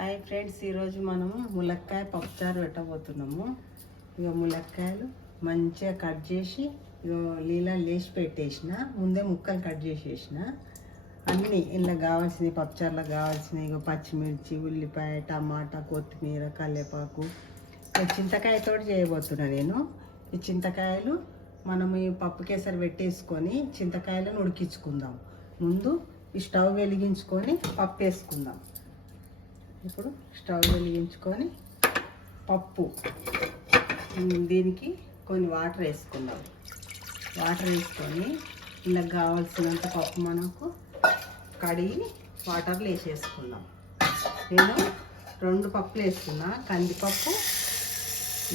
Hi friends, ఈరోజు మనము ములక్కాయ పప్పుచారు పెట్టబోతున్నాము. ఇక ములక్కాయలు మంచిగా కట్ చేసి నీళ్ళ లేచి పెట్టేసిన, ముందే ముక్కలు కట్ చేసేసిన. అన్నీ ఇలా కావాల్సినవి, పప్పుచారులకు కావాల్సినవి ఇక పచ్చిమిర్చి, ఉల్లిపాయ, టమాటా, కొత్తిమీర, కరివేపాకు, చింతకాయతో చేయబోతున్నా నేను. ఈ చింతకాయలు మనము ఈ పప్పు కేసరి పెట్టేసుకొని చింతకాయలను ఉడికించుకుందాం. ముందు ఈ స్టవ్ వెలిగించుకొని పప్పు వేసుకుందాం. ఇప్పుడు స్టవ్ వెలిగించుకొని పప్పు, దీనికి కొన్ని వాటర్ వేసుకుందాం. వాటర్ వేసుకొని ఇలా కావాల్సినంత పప్పు మనకు కడిగి వాటర్లో వేసేసుకుందాం. నేను 2 పప్పులు వేసుకున్నా. కందిపప్పు,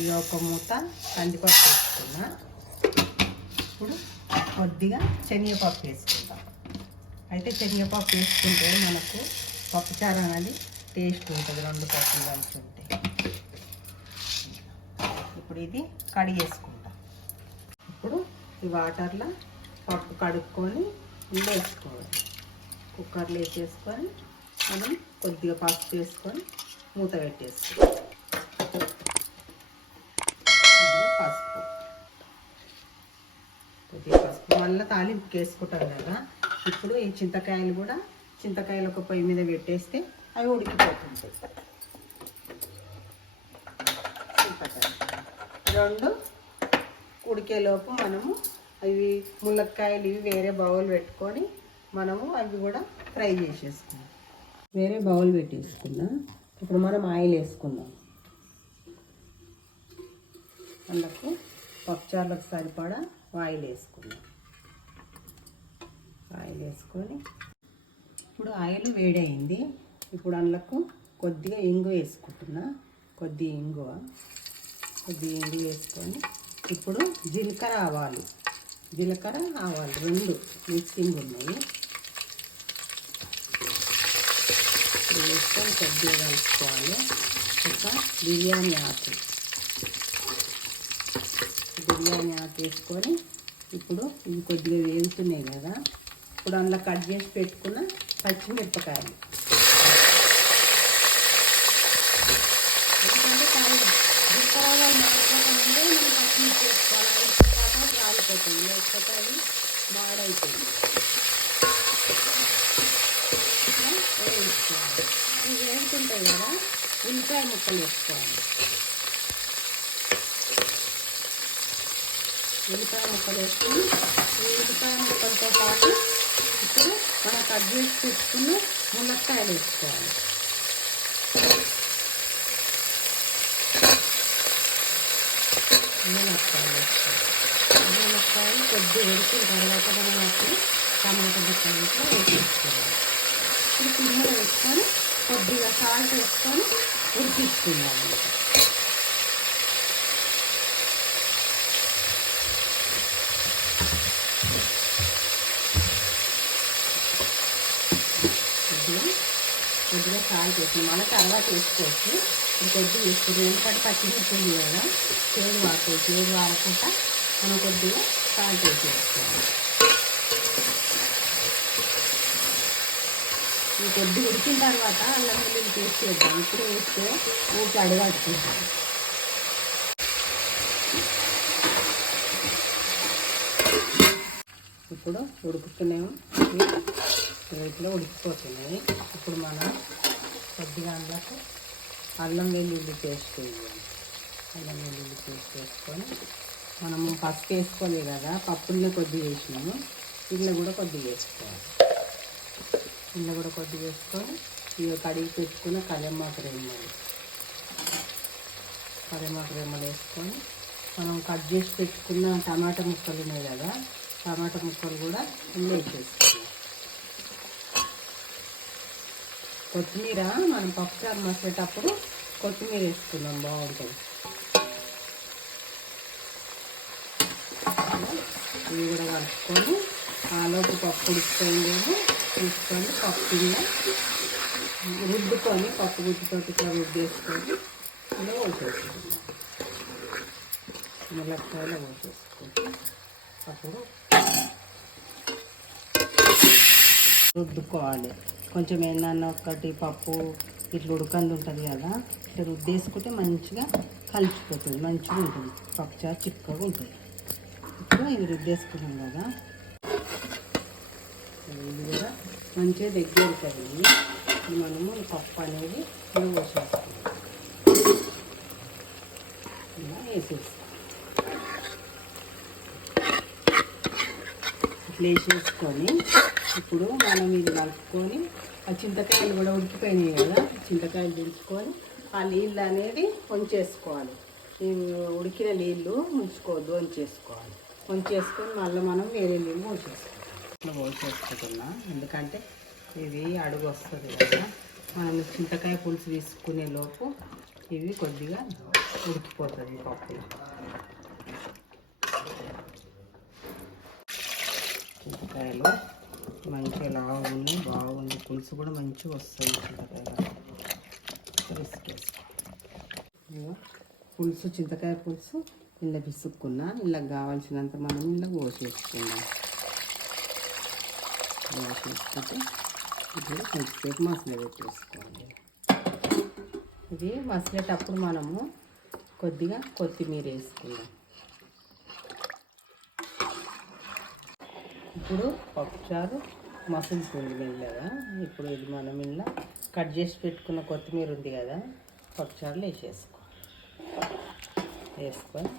ఇక ఒక మూత కందిపప్పు వేసుకున్నా. ఇప్పుడు కొద్దిగా శనగపప్పు వేసుకుందాం. అయితే శనగపప్పు వేసుకుంటే మనకు పప్పుచారు అనేది టేస్ట్ ఉంటుంది, 2 పప్పులు కలిసి ఉంటాయి. ఇప్పుడు ఇది కడిగేసుకుంటాం. ఇప్పుడు ఈ వాటర్లో పప్పు కడుక్కొని ఇందులో వేసుకోవాలి. కుక్కర్లో వేసేసుకొని మనం కొద్దిగా పసుపు వేసుకొని మూత పెట్టేసుకోవాలి. పసుపు, కొద్దిగా పసుపు, మళ్ళీ తాలింపుకి వేసుకుంటాం కదా. ఇప్పుడు ఈ చింతకాయలు ఒక పొయ్యి మీద పెట్టేస్తే అవి ఉడికిపోతుంటాయి. రెండు ఉడికేలోపు మనము అవి ములక్కాయలు ఇవి వేరే బౌల్ పెట్టుకొని మనము అవి కూడా ఫ్రై చేసేసుకుందాం. వేరే బౌల్ పెట్టేసుకుందాం. ఇప్పుడు మనం ఆయిల్ వేసుకుందాం. అందుకు పప్పుచారులకు సరిపడా ఆయిల్ వేసుకుందాం. ఆయిల్ వేసుకొని ఇప్పుడు ఆయిల్ వేడైంది. ఇప్పుడు అందులోకి కొద్దిగా ఇంగు వేసుకుంటున్నా. కొద్దిగా ఇంగు వేసుకొని ఇప్పుడు జీలకర్ర ఆవాలు 2 మిక్సింగ్ ఉన్నాయి. వేసుకొని కొద్దిగా కలుపుకోవాలి. ఒక బిర్యానీ ఆకు వేసుకొని ఇప్పుడు ఇవి కొద్దిగా వేగుతున్నాయి కదా. ఇప్పుడు అందులో కట్ చేసి పెట్టుకున్న పచ్చిమిరపకాయలు, ఎందుకంటే జీలకర్రలు మాడిపోతామంటే మనం పచ్చిమిర్చి వేసుకోవాలి. తర్వాత రాలిపోతుంది, లేకపోతే అవి మాడైపోయింది. వేయించుకోవాలి. ఇవి వేగుతుంటాయి కదా, ఉల్లిపాయ ముక్కలు వేసుకోవాలి. ఉల్లిపాయ ముక్కలు వేసుకొని ఈ ఉల్లిపాయ ముక్కలతో పాటు ఇప్పుడు మనం కట్ చేసి పెట్టుకున్న ములక్కాయలు వేసుకోవాలి. ములక్కాయలు కొద్దిగా ఉడికిన తర్వాత మనం అప్పుడు టమాటా ముక్కలు ఇట్లా వేసేసుకోవాలి. ఇప్పుడు సిమ్లో వేసుకొని కొద్దిగా సాల్ట్ వేసుకొని ఉడికిస్తున్నాము. కొద్దిగా సాల్ట్ వేసి మళ్ళీ తర్వాత వేసుకోవచ్చు. ఇప్పుడు కొద్దిగా వేసుకున్నాం, ఎందుకంటే పచ్చిమిర్చి ఉంది కదా, చేదు వాడకుండా మనం కొద్దిగా సాల్ట్ వేసుకోవాలి. ఈ కొద్దిగా ఉడికిన తర్వాత అల్లం వెల్లుల్లి పేస్ట్ వేద్దాం. ఇప్పుడు వేస్తే ఊరికి అడగట్టుకుంటాం. ఇప్పుడు ఉడుకుతున్నాము, రేట్లో ఉడికిపోతున్నాయి. ఇప్పుడు మనం కొద్దిగా అందులోకి అల్లం వెల్లుల్లి పేస్ట్ వేయాలి. అల్లం వెల్లుల్లి పేస్ట్ వేసుకొని మనము పసుపు వేసుకోలేదు కదా, పప్పుల్ని కొద్దిగా వేసినాము. ఇందులో కూడా కొద్దిగా వేసుకోవాలి. వేసుకొని ఇక కడిగి పెట్టుకున్న కరివేపాకు రెమ్మలు వేసుకొని మనం కట్ చేసి పెట్టుకున్న టమాటా ముక్కలు ఉన్నాయి కదా, టమాటా ముక్కలు కూడా ఇందులో వేసేసుకోవాలి. కొత్తిమీర మనం పప్పుచారు మసిలేటప్పుడు కొత్తిమీర వేసుకున్నాం, బాగుంటుంది. ఇవి కూడా కలుపుకొని ఆలోపు పప్పు ఉడికిపోయిందేమో తీసుకొని పప్పు రుద్దుకొని పప్పు గుడ్డుతోటి ఇట్లా రుద్దేసుకొని ఇలా పోసేసుకుంటాం. ములక్కాయలు పోసేసుకుంటాం. అప్పుడు రుద్దుకోవాలి. కొంచెం ఏందన్నా ఒకటి పప్పు ఇట్లా ఉడకంది ఉంటుంది కదా, ఇట్లా రుద్దేసుకుంటే మంచిగా కలిసిపోతుంది, మంచిగా ఉంటుంది పప్పుచారు, చిక్కగా ఉంటుంది. ఇప్పుడు ఇది రుద్దేసుకున్నాం కదా, ఇది కూడా మంచిగా దగ్గర ఉంటుంది. మనము పప్పు అనేది ఇలా పోసేస్తాం, ఇలా వేసేస్తాం. ఇట్లా వేసేసుకొని ఇప్పుడు మనం ఇది కలుపుకొని, ఆ చింతకాయలు కూడా ఉడికిపోయినాయి కదా, చింతకాయలు దించుకొని ఆ నీళ్ళు అనేది వంచేసుకోవాలి. ఈ ఉడికిన నీళ్ళు ఉంచుకోవద్దు, వంచేసుకోవాలి. వంచేసుకొని మళ్ళీ మనం వేరే నీళ్ళు పోసేసుకోవాలి. ఇట్లా పోసేసుకుంటున్నా, ఎందుకంటే ఇది అడుగు వస్తుంది కదా. మనం చింతకాయ పులుసు తీసుకునే లోపు ఇవి కొద్దిగా ఉడికిపోతుంది పప్పులో. చింతకాయలు మంచిగా లాగా ఉంది, బాగుంది. పులుసు కూడా మంచిగా వస్తుంది చింతకాయలు. పులుసు, చింతకాయ పులుసు ఇలా పిసుక్కున్నా. ఇలా కావాల్సినంత మనం ఇలా పోసేసుకుందాం. పోసేసుకుంటే ఇప్పుడు కొంచెంసేపు మసాలా పెట్టేసుకోవాలి. ఇది మసిలేటప్పుడు మనము కొద్దిగా కొత్తిమీర వేసుకుందాం. ఇప్పుడు పప్పుచారు మసులుతుంది మెల్లగా. ఇప్పుడు ఇది మనం ఇలా కట్ చేసి పెట్టుకున్న కొత్తిమీర ఉంది కదా, పప్పుచారులో వేసుకొని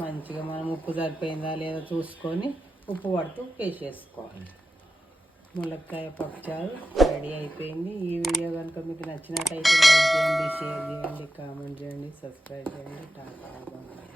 మంచిగా మనం ఉప్పు సరిపోయిందా లేదా చూసుకొని ఉప్పు పడుతూ వేసేసుకోవాలి. ములక్కాయ పప్పుచారు రెడీ అయిపోయింది. ఈ వీడియో కనుక మీకు నచ్చినట్టయితే లైక్ చేయండి, షేర్ చేయండి, కామెంట్ చేయండి, సబ్స్క్రైబ్ చేయండి. టాటా బాయ్.